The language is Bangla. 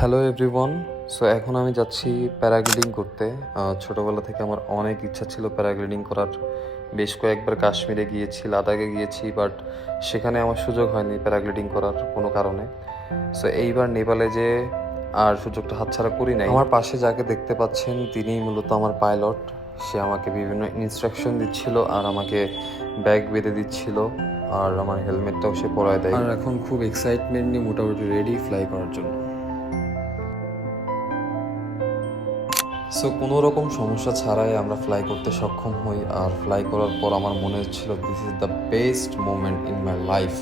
Hello everyone. সো এখন আমি যাচ্ছি প্যারাগ্লাইডিং করতে। ছোটোবেলা থেকে আমার অনেক ইচ্ছা ছিল প্যারাগ্লাইডিং করার। বেশ কয়েকবার কাশ্মীরে গিয়েছি, লাদাখে গিয়েছি, বাট সেখানে আমার সুযোগ হয়নি প্যারাগ্লাইডিং করার কোনো কারণে। সো এইবার নেপালে যে আর সুযোগটা হাতছাড়া করি নাই। আমার পাশে যাকে দেখতে পাচ্ছেন তিনিই মূলত আমার পাইলট। সে আমাকে বিভিন্ন ইনস্ট্রাকশন দিচ্ছিল আর আমাকে ব্যাগ বেঁধে দিচ্ছিল, আর আমার হেলমেটটাও সে পরায় দেয়। আর এখন খুব এক্সাইটমেন্ট নিয়ে মোটামুটি রেডি ফ্লাই করার জন্য। সো কোনো রকম সমস্যা ছাড়াই আমরা ফ্লাই করতে সক্ষম হই, আর ফ্লাই করার পর আমার মনে হচ্ছিল this is the best moment in my life.